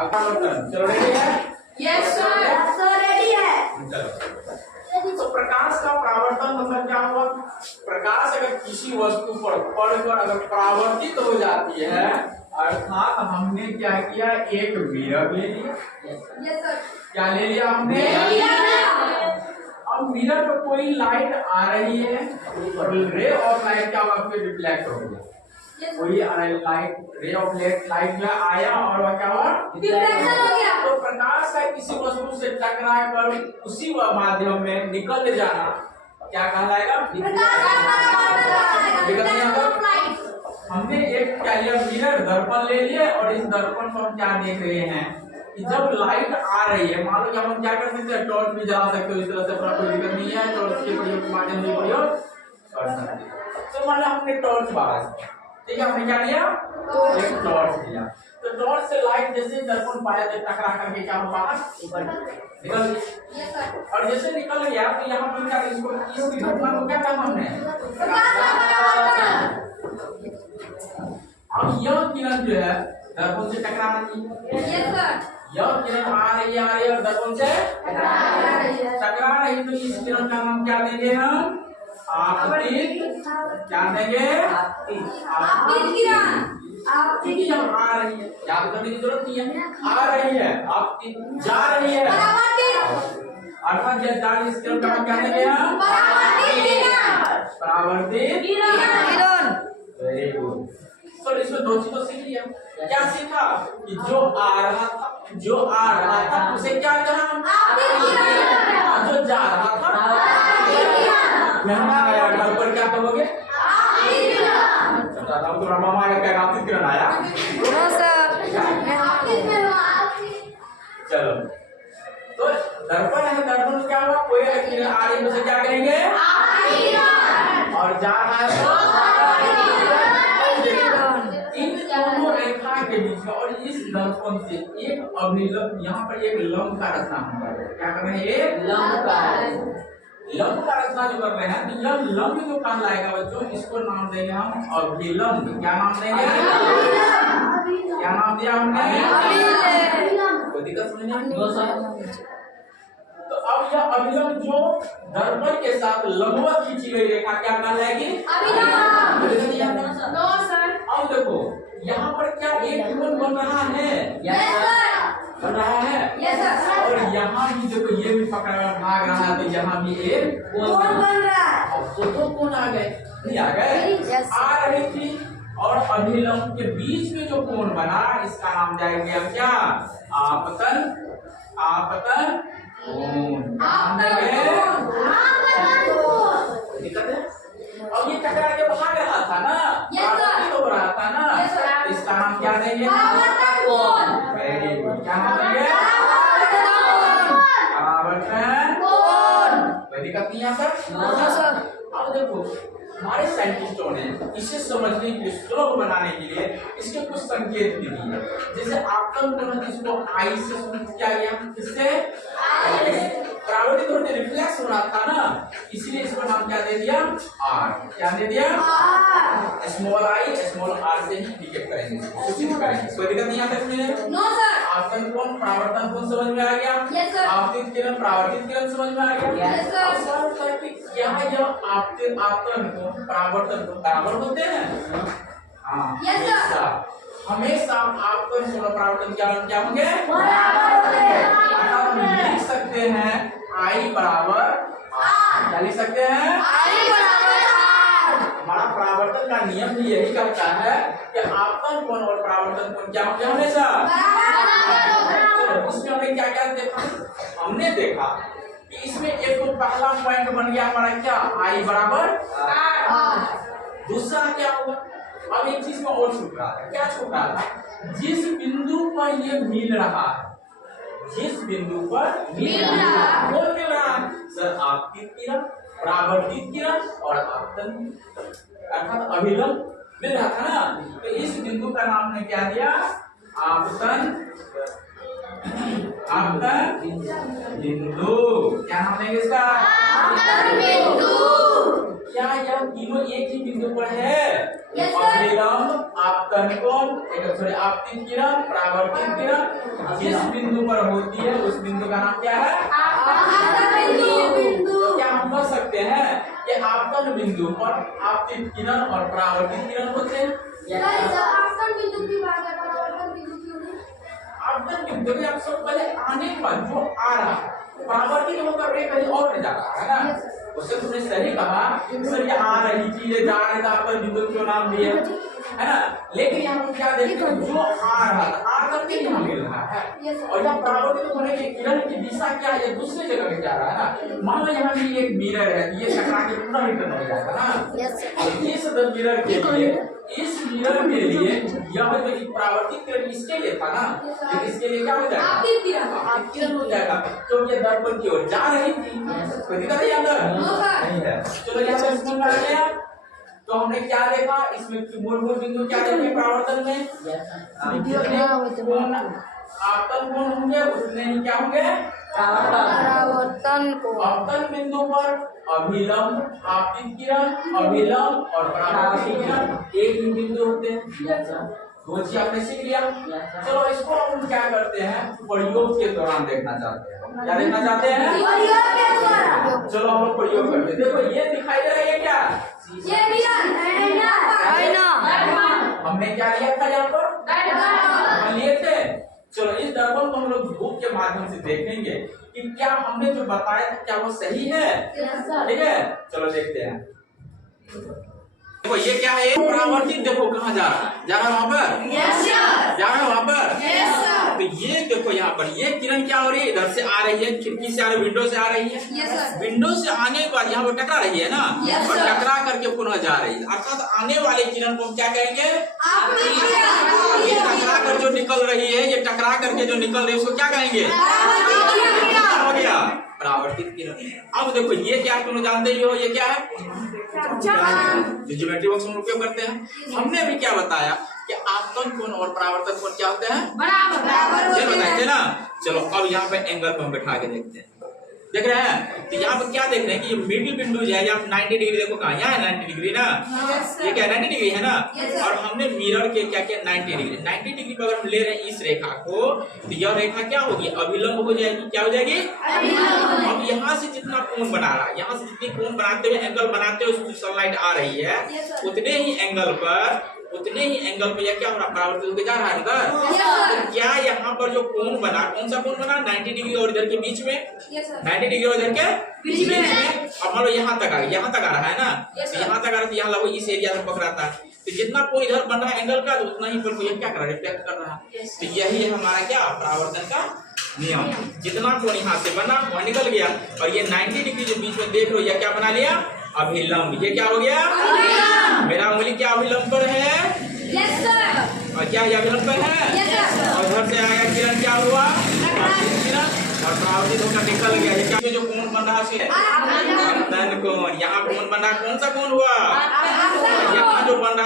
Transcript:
चलो रेडी है? Yes sir ready है। चलो तो प्रकाश का परावर्तन मतलब क्या हुआ? प्रकाश अगर किसी वस्तु पर पड़कर अगर परावर्तित हो जाती है अर्थात हमने क्या किया, एक मिरर ले लिया। Yes sir. क्या ले लिया हमने? अब मिरर पर कोई लाइट आ रही है, रे ऑफ लाइट क्या हुआ, फिर रिफ्लेक्ट हो गया। कोई लाइट, रे ऑफ लाइट जो आया और वह क्या हुआ, रिफ्लेक्शन हो गया। तो प्रकाश का किसी वस्तु से टकरा कर उसी माध्यम में निकल जाना क्या कहलाएगा? हमने एक क्या लिया, मिरर दर्पण ले लिए और इस दर्पण को हम क्या देख रहे हैं कि जब लाइट आ रही है, मान लो कि हम क्या कर सकते हैं, टॉर्च भी जला सकते हो, इस तरह से अपना कोई दिक्कत नहीं है, टॉर्च के प्रयोग के माध्यम से प्रयोग कर सकते हैं। तो मान लो हमने टॉर्च बाहर, ठीक है, हमने क्या लिया, एक टॉर्च लिया, तो टॉर्च से लाइट जैसे दर्पण पाया तो टकरा करके क्या हो, बाहर निकल गया। और जैसे निकल गया तो यहाँ पर क्या, इसको इस घटना को क्या कहा हमने, अब यह किरण जो है दर्पण से टकरा रही है, यह किरण आ रही है और दर्पण से टकरा रही, तो इस किरण का नाम क्या देंगे हम, आपतित। क्या देंगे, आपतित किरण। क्योंकि जब आ रही है, याद करने की जरूरत नहीं है, आ रही है, आपतित, जा रही है अर्थात जब इस किरण का नाम क्या देंगे हम, परावर्तित किरण। Very good. तो इसमें दो चीज तो सीख लिया। क्या सीखा कि जो आ रहा था उसे क्या कहा, जो जा रहा था मेहमान आया घर पर क्या कहोगे, तो मामा क्या आपतित किरण आया। चलो तो दर्पण है, दर्पण में क्या हुआ, कोई किरण आ रही है उसे क्या कहेंगे, और जा रहा है इन दोनों रेखा के बीच में और इस दर्पण से एक अभिलंब, यहाँ पर एक लंब का रचना होगा। क्या कर रहे हैं, एक लंब का रचना जो कर रहे हैं, तो यह लंब जो कहलाएगा बच्चों, इसको नाम देंगे हम अभिलंब। क्या नाम देंगे, क्या नाम दिया हमने, कोई दिक्कत समझ। तो अब यह अभिलंब जो दर्पण के साथ लंबवत खींची गई रेखा क्या कहलाएगी, अब देखो यहाँ पर क्या एक त्रिकोण बन रहा है, बन रहा है, और यहाँ भी देखो ये भी पकड़ भाग रहा है, तो यहाँ भी एक कोण बन रहा है। अब दो कोण आ गए, नहीं आ गए, आ रही थी, और अभिलंब के बीच में जो कोण बना इसका नाम जाएगा अब क्या, आपतन, आपतन कोण। दिक्कत है, अब ये टकरा के भाग रहा था ना, हो रहा था ना, इसका नाम क्या देंगे, वेरी गुड, क्या नाम देंगे, परावर्तन कोण। कोई दिक्कत नहीं है सर। अब देखो हमारे साइंटिस्टों ने इसे समझने के लिए, सुलभ बनाने के लिए इसके कुछ संकेत भी दिए, जैसे आपतन कोण जिसको आई से सूचित किया गया, किससे, परावर्तित होने रिफ्लेक्स हो रहा था ना, इसलिए इसका नाम क्या दे दिया, आर। क्या दे दिया, स्मॉल आई स्मॉल आर से ही डिटेक्ट करेंगे, सूचित करेंगे। कोई दिक्कत नहीं आता इसमें, नो सर। आपतन कोण, परावर्तन कोण समझ में आ गया, यस सर। आपतित किरण, परावर्तित किरण समझ में आ गया, यस सर। क्या यह आपतित, आपतन कोण, परावर्तन कोण बराबर होते हैं, हाँ, यस सर। हमेशा आपतन कोण, परावर्तन क्या होंगे, बराबर होंगे। लिख सकते हैं आई बराबर आर। क्या लिख सकते हैं, आई बराबर आर। हमारा परावर्तन का नियम भी यही कहता है कि आपतन कोण और परावर्तन कोण क्या होंगे, हमेशा बराबर। उसमें हमने क्या क्या देखा, हमने देखा कि इसमें एक तो पहला पॉइंट बन गया हमारा क्या, आई बराबर आर। दूसरा क्या हुआ, अब एक चीज में और छूट रहा है, क्या छूट रहा था, जिस बिंदु पर ये मिल रहा है, जिस बिंदु पर मिल रहा है सर, आपतित किरण, परावर्तित किरण और आपतन अर्थात अभिलंब मिल रहा था ना, तो इस बिंदु का नाम ने क्या दिया, आपतन, आपतन बिंदु। क्या नाम देंगे इसका, आपतन बिंदु। क्या यह तीनों एक ही बिंदु पर है? Yes, sir. अभिलंब, आपतन कोण, सॉरी आपतित किरण, परावर्तित किरण जिस बिंदु पर होती है उस बिंदु का नाम क्या है? आपतन बिंदु। तो क्या हम कह सकते हैं कि आपतन बिंदु पर आपतित किरण और परावर्तित किरण होते हैं? आपतन बिंदु की बात है, परावर्तन बिंदु क्यों नहीं? आपतन बिंदु के आप सब पहले आने पर जो आ रहा है, परावर्तित होकर कहीं और नहीं जा रहा है ना। उससे तुमने सही कहा सर ये आ रही थी, ये जा रही था, आपतन बिंदु क्यों नाम दिया है ना। लेकिन यहाँ पर क्या देखते हैं, जो आ रहा था आ करके यहाँ मिल रहा है, और यहाँ परावर्तित होने की किरण की दिशा क्या है, ये दूसरे जगह में जा रहा है ना। मान लो यहाँ भी एक मिरर है, ये टकरा के पूरा रिटर्न हो जाएगा ना। इस मिरर के लिए, इस मिरर के लिए यह जो परावर्तित किरण इसके लिए था ना, लेकिन इसके लिए क्या हो जाएगा? आपतित किरण हो जाएगा, क्योंकि दर्पण की ओर जा रही थी। कोई दिक्कत है अंदर? नहीं है। चलो यहाँ पे स्कूल कर लिया। तो हमने क्या देखा इसमें कि मूलभूत बिंदु क्या देखे परावर्तन में? आपतन कोण होंगे उतने ही क्या होंगे? परावर्तन कोण। आपतन बिंदु पर अभिलंब, आपतित किरण, अभिलंब और परावर्तित किरण एक ही बिंदु होते हैं। दो चीज आपने सीख लिया। चलो इसको हम क्या करते हैं, प्रयोग के दौरान देखना चाहते हैं। क्या देखना चाहते हैं? प्रयोग के द्वारा। चलो हम लोग प्रयोग करते हैं। देखो ये दिखाई दे रहा है, ये क्या? ये आईना। हमने क्या लिया था यहाँ पर? हम लिए थे। चलो इस दर्पण को हम लोग धूप के माध्यम से देखेंगे कि क्या हमने जो बताया था क्या वो सही है, ठीक है। चलो देखते हैं। देखो ये क्या है, परावर्तित देखो कहाँ जा रहा है, जा रहा है वहां पर, जा रहा है वहां पर। तो ये देखो यहाँ पर ये किरण क्या हो रही है, इधर से आ रही है, खिड़की से आ रही है, विंडो से आ रही है। विंडो से आने के बाद यहाँ पर टकरा रही है ना, और टकरा करके पुनः जा रही है। अर्थात आने वाले किरण को हम क्या कहेंगे? ये टकरा कर जो निकल रही है, ये टकरा करके जो निकल रही है उसको क्या कहेंगे? हो गया परावर्तित किरण। अब देखो ये क्या तुम जानते ही हो, ये क्या है? जो ज्योमेट्री बॉक्स में उपयोग करते हैं। हमने अभी क्या बताया कि आपतन कोण और परावर्तन कोण क्या होते हैं? बराबर। ये बताए थे ना। चलो अब यहाँ पे एंगल को हम बैठा के देखते हैं। देख रहे हैं, तो यहाँ पर क्या देख रहे हैं कि ये मिडिल बिंदु जो है यहाँ 90 डिग्री, देखो कहाँ, यहाँ है 90 डिग्री ना, ये क्या 90 डिग्री है ना। और हमने मिरर के क्या किया 90 डिग्री, 90 डिग्री पर अगर हम ले रहे हैं इस रेखा को, तो यह रेखा क्या होगी? अभिलंब हो जाएगी। क्या हो जाएगी? अब यहाँ से जितना कोण बना रहा है, यहाँ से जितनी कोण बनाते हुए एंगल बनाते हुए सनलाइट आ रही है, उतने ही एंगल पर यह क्या हो रहा है? परावर्तित होकर जा रहा है अंदर। तो क्या यहाँ पर जो कोण बना, कौन सा कोण बना? 90 डिग्री और इधर के बीच में, 90 डिग्री और इधर के बीच में। अब मान लो यहाँ तक आ रहा है ना, तो यहाँ तक आ रहा है, तो यहाँ लगभग इस एरिया में पकड़ा था। तो जितना कोण इधर बन रहा है एंगल का, तो उतना ही पर यह क्या कर रहा है? रिफ्लेक्ट कर रहा है। तो यही है हमारा क्या परावर्तन का नियम। जितना कोण यहाँ से बना वह निकल गया, और ये 90 डिग्री जो बीच में देख रहे हो, यह क्या बना लिया? अभिलंब। ये क्या हो गया? मेरा उंगली क्या अभिलंब पर है? और क्या ये अभिलंब पर है? और उधर से आया किरण क्या हुआ? किरण, और परावर्तित होकर निकल गया। ये क्या जो कोण बन रहा है? आपतन कोण। यहाँ कोण बन रहा, कौन सा कोण हुआ? यहाँ जो बन